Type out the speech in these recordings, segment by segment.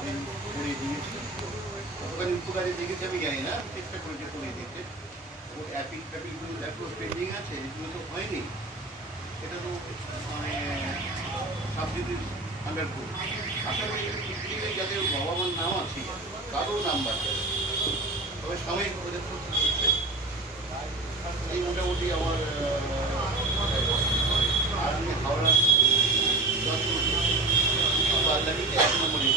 আমি করে দিয়েছি। কতখানি উপকারী দেখেছি আমি জানি না, চেষ্টা করেছি করে দিতে। ও অ্যাপিক ট্যাপিকগুলো দেখো পেন্ডিং আছে, এগুলো তো হয়নি। এটা তো মানে সাবজেক্টের আন্ডার করুন। আশা করি যাদের বাবা মার নাম আছে কারোর নাম্বার যাবে, তবে সাময়িক ওদের করতে হচ্ছে। এই মোটামুটি আমার আর আমি হাওড়া ১ নম্বরে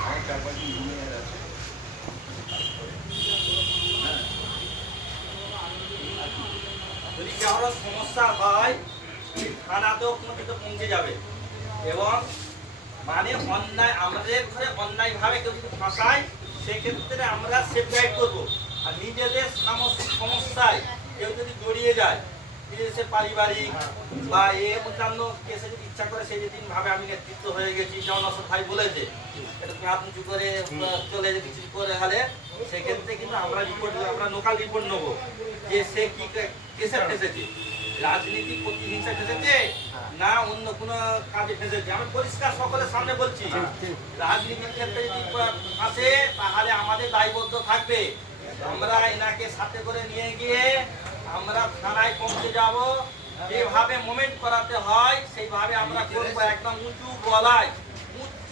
আমার ৪-৫ জন জুনিয়র আছে। হ্যাঁ, যদি কারো সমস্যা হয় থানাতেও কিন্তু পৌঁছে যাবে। এবং মানে অন্যায় আমাদের ঘরে অন্যায়ভাবে কেউ যদি ফাঁসায় সেক্ষেত্রে আমরা সেফ গাইড করবো। আর নিজেদের সমস্যায় কেউ যদি জড়িয়ে যায়, নিজেদের পারিবারিক বা অন্যান্য কেসে যদি ইচ্ছা করে সেই যেদিন ভাবে আমি নেতৃত্ব হয়ে গেছি, যেমন অসৎ ভাই বলেছে এটা তুমি হাত উঁচু করে চলে যেতে কিছু করে গেলে সেক্ষেত্রে কিন্তু আমরা লোকাল রিপোর্ট নেবো যে সে কি কেসে ফেসেছে, রাজনীতি প্রতিহিংসা ফেসেছে না অন্য কোনো কাজে ফেসেছে। আমি পরিষ্কার সকলের সামনে বলছি, রাজনীতির ক্ষেত্রে যদি আসে তাহলে আমাদের দায়বদ্ধ থাকবে। আমরা এনাকে সাথে করে নিয়ে গিয়ে আমরা থানায় পৌঁছে যাব, যেভাবে মোমেন্ট করাতে হয় সেইভাবে আমরা করবো, একদম উঁচু গলায়